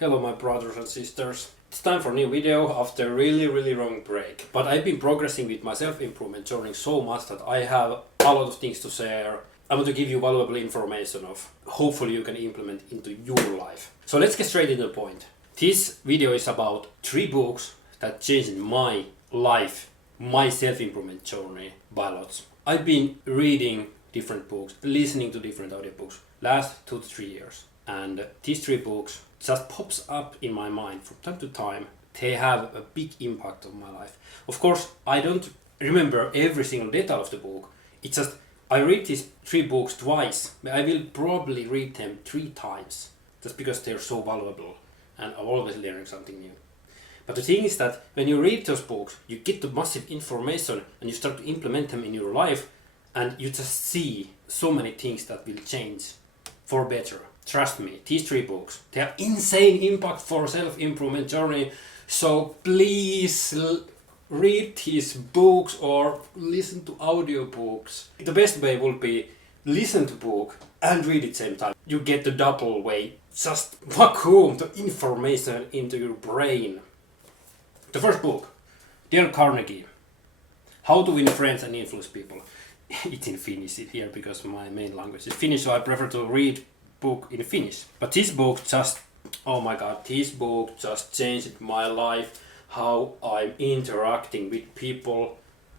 Hello my brothers and sisters. It's time for a new video after a really long break. But I've been progressing with my self-improvement journey so much that I have a lot of things to share. I want to give you valuable information of hopefully you can implement into your life. So let's get straight into the point. This video is about 3 books that changed my life, my self-improvement journey by lots. I've been reading different books, listening to different audiobooks last 2 to 3 years. And these 3 books just pops up in my mind from time to time. They have a big impact on my life. Of course, I don't remember every single detail of the book. It's just I read these 3 books twice. I will probably read them 3 times just because they're so valuable and I'm always learning something new. But the thing is that when you read those books, you get the massive information and you start to implement them in your life and you just see so many things that will change for better. Trust me, these 3 books, they have insane impact for self-improvement journey. So please read these books or listen to audiobooks. The best way would be listen to book and read at the same time. You get the double way. Just vacuum the information into your brain. The first book, Dear Carnegie, How to Win Friends and Influence People. It's in Finnish here because my main language is Finnish, so I prefer to read book in Finnish. But this book just, oh my god, this book just changed my life, how I'm interacting with people,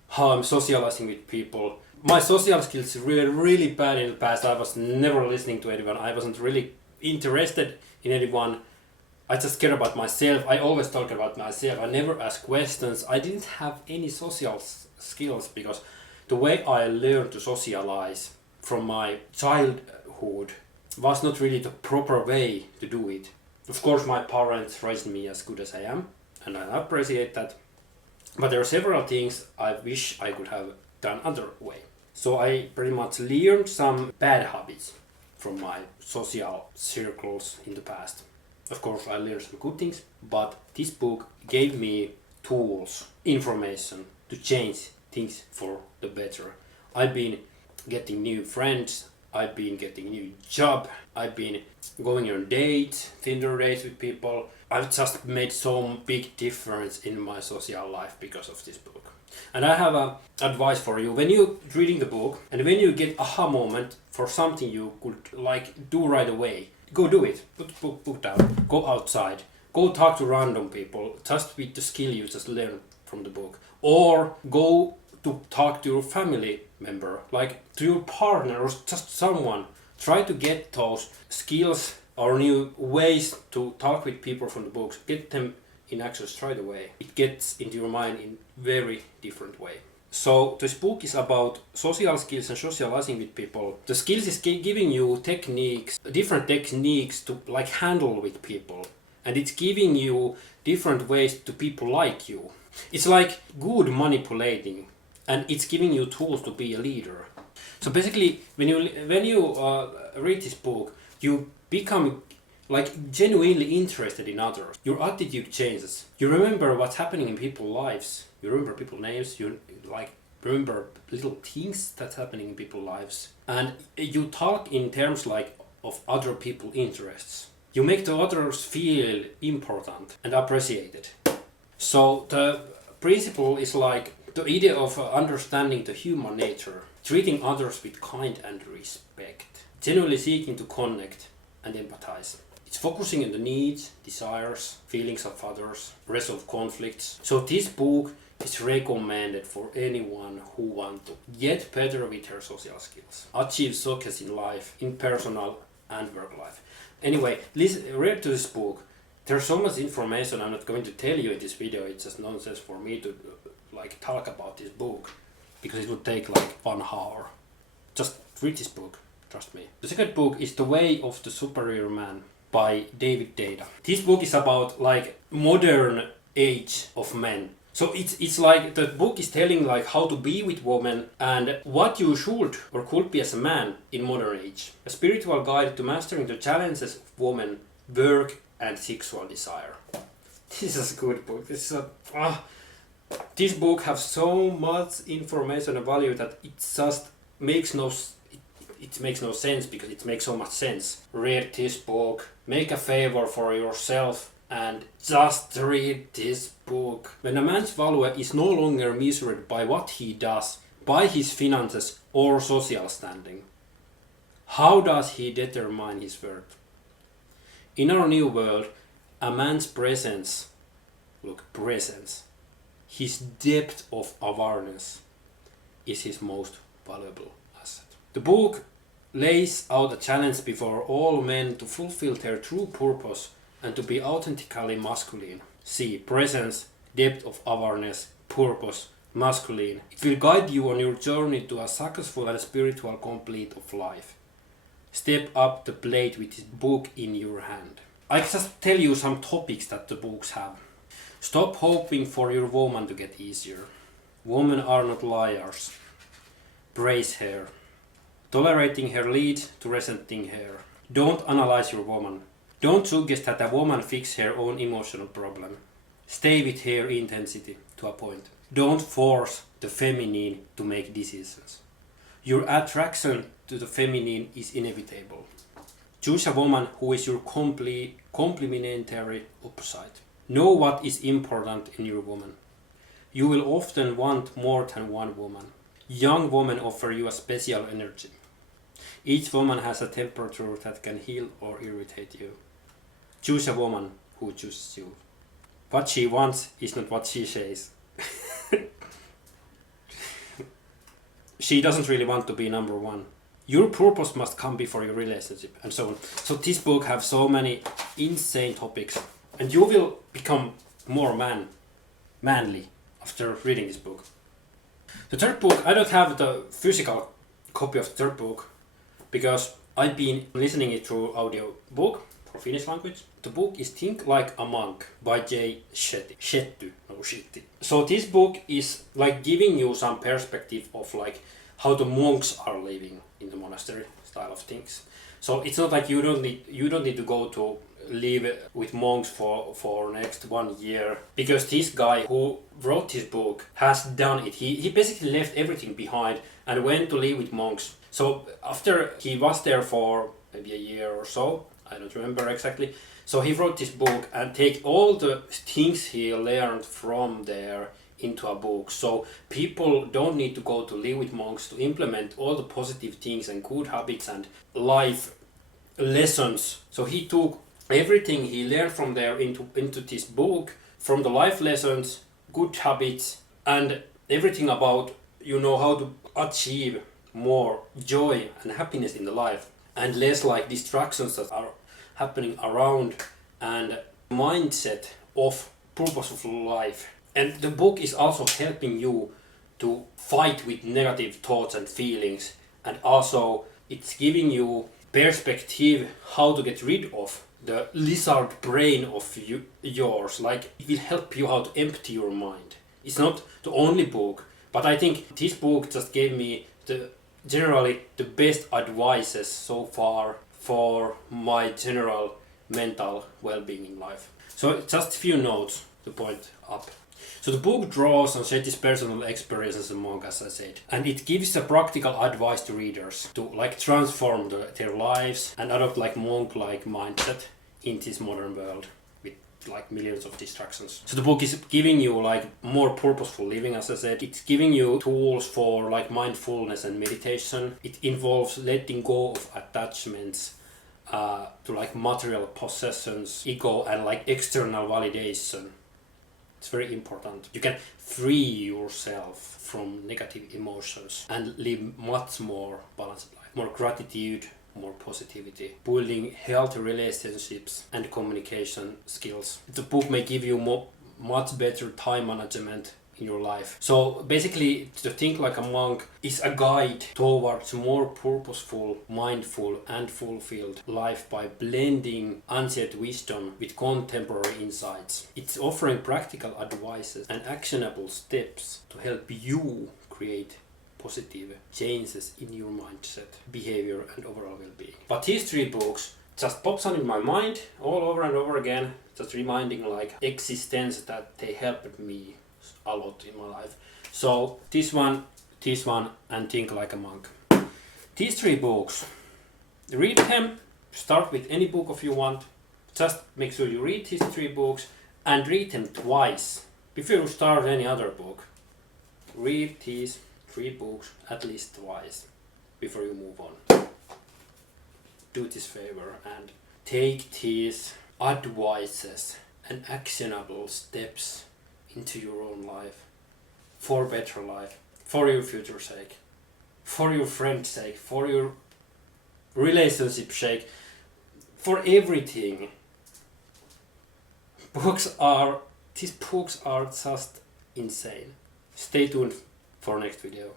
how I'm socializing with people. My social skills were really bad in the past. I was never listening to anyone. I wasn't really interested in anyone. I just care about myself. I always talk about myself. I never ask questions. I didn't have any social skills because the way I learned to socialize from my childhood was not really the proper way to do it. Of course, my parents raised me as good as I am, and I appreciate that. But there are several things I wish I could have done other way. So I pretty much learned some bad habits from my social circles in the past. Of course, I learned some good things, but this book gave me tools, information to change things for the better. I've been getting new friends, I've been getting new job, I've been going on dates, Tinder dates with people. I've just made so big difference in my social life because of this book. And I have a advice for you. When you're reading the book and when you get aha moment for something you could like do right away, go do it. Put the book down, go outside, go talk to random people just with the skill you just learned from the book. Or go to talk to your family member, like to your partner or just someone. Try to get those skills or new ways to talk with people from the books. Get them in action straight away. It gets into your mind in very different way. So this book is about social skills and socializing with people. The skills is giving you techniques, different techniques to like handle with people. And it's giving you different ways to people like you. It's like good manipulating. And it's giving you tools to be a leader. So basically, when you read this book, you become like genuinely interested in others. Your attitude changes. You remember what's happening in people's lives. You remember people's names. You like remember little things that's happening in people's lives. And you talk in terms like of other people's interests. You make the others feel important and appreciated. So the principle is like the idea of understanding the human nature, treating others with kind and respect, genuinely seeking to connect and empathize. It's focusing on the needs, desires, feelings of others, resolve conflicts. So this book is recommended for anyone who wants to get better with her social skills, achieve success in life, in personal and work life. Anyway, read to this book. There's so much information I'm not going to tell you in this video. It's just nonsense for me to like talk about this book because it would take like 1 hour. Just read this book, trust me. The second book is The Way of the Superior Man by Deida. This book is about like modern age of men. So it's like the book is telling like how to be with women and what you should or could be as a man in modern age. A spiritual guide to mastering the challenges of women, work and sexual desire. This is a good book. This book has so much information and value that it just makes no it makes no sense because it makes so much sense. Read this book, make a favor for yourself, and just read this book. When a man's value is no longer measured by what he does, by his finances or social standing, how does he determine his worth? In our new world, a man's presence, his depth of awareness is his most valuable asset. The book lays out a challenge before all men to fulfill their true purpose and to be authentically masculine. See, presence, depth of awareness, purpose, masculine. It will guide you on your journey to a successful and spiritual complete of life. Step up the plate with this book in your hand. I just tell you some topics that the books have. Stop hoping for your woman to get easier. Women are not liars. Praise her. Tolerating her leads to resenting her. Don't analyze your woman. Don't suggest that a woman fix her own emotional problem. Stay with her intensity to a point. Don't force the feminine to make decisions. Your attraction to the feminine is inevitable. Choose a woman who is your complementary opposite. Know what is important in your woman. You will often want more than one woman. Young women offer you a special energy. Each woman has a temperature that can heal or irritate you. Choose a woman who chooses you. What she wants is not what she says. She doesn't really want to be number one. Your purpose must come before your relationship, and so on. So this book has so many insane topics, and you will become more manly after reading this book. The third book, I don't have the physical copy of the third book because I've been listening it through audio book for Finnish language. The book is Think Like a Monk by Shetty. Shetty. So this book is like giving you some perspective of like how the monks are living in the monastery style of things. So it's not like you don't need to go to live with monks for next 1 year, because this guy who wrote this book has done it. He basically left everything behind and went to live with monks. So after he was there for maybe a year or so, I don't remember exactly. So he wrote this book and take all the things he learned from there into a book. So people don't need to go to live with monks to implement all the positive things and good habits and life lessons. So he took everything he learned from there into this book, from the life lessons, good habits, and everything about how to achieve more joy and happiness in the life, and less like distractions that are happening around, and mindset of purposeful life. And the book is also helping you to fight with negative thoughts and feelings, and also it's giving you perspective how to get rid of the lizard brain of yours. Like, it will help you how to empty your mind. It's not the only book, but I think this book just gave me generally the best advices so far for my general mental well-being in life. So just a few notes to point up. So the book draws on Shetty's personal experience as a monk, as I said, and it gives a practical advice to readers to transform their lives and adopt monk-like mindset in this modern world with millions of distractions. So the book is giving you more purposeful living, as I said. It's giving you tools for mindfulness and meditation. It involves letting go of attachments to material possessions, ego, and external validation. It's very important. You can free yourself from negative emotions and live much more balanced life. More gratitude, more positivity, building healthy relationships and communication skills. The book may give you much better time management in your life. So basically, to think like a monk is a guide towards more purposeful, mindful and fulfilled life by blending ancient wisdom with contemporary insights. It's offering practical advices and actionable steps to help you create positive changes in your mindset, behavior and overall well-being. But these three books just pops on in my mind all over and over again, just reminding existence that they helped me a lot in my life. So this one and Think Like a Monk. These 3 books, read them, start with any book if you want, just make sure you read these 3 books and read them twice before you start any other book. Read these 3 books at least twice before you move on. Do this favor and take these advices and actionable steps into your own life for better life, for your future sake, for your friend's sake, for your relationship sake, for everything. These books are just insane. Stay tuned for next video.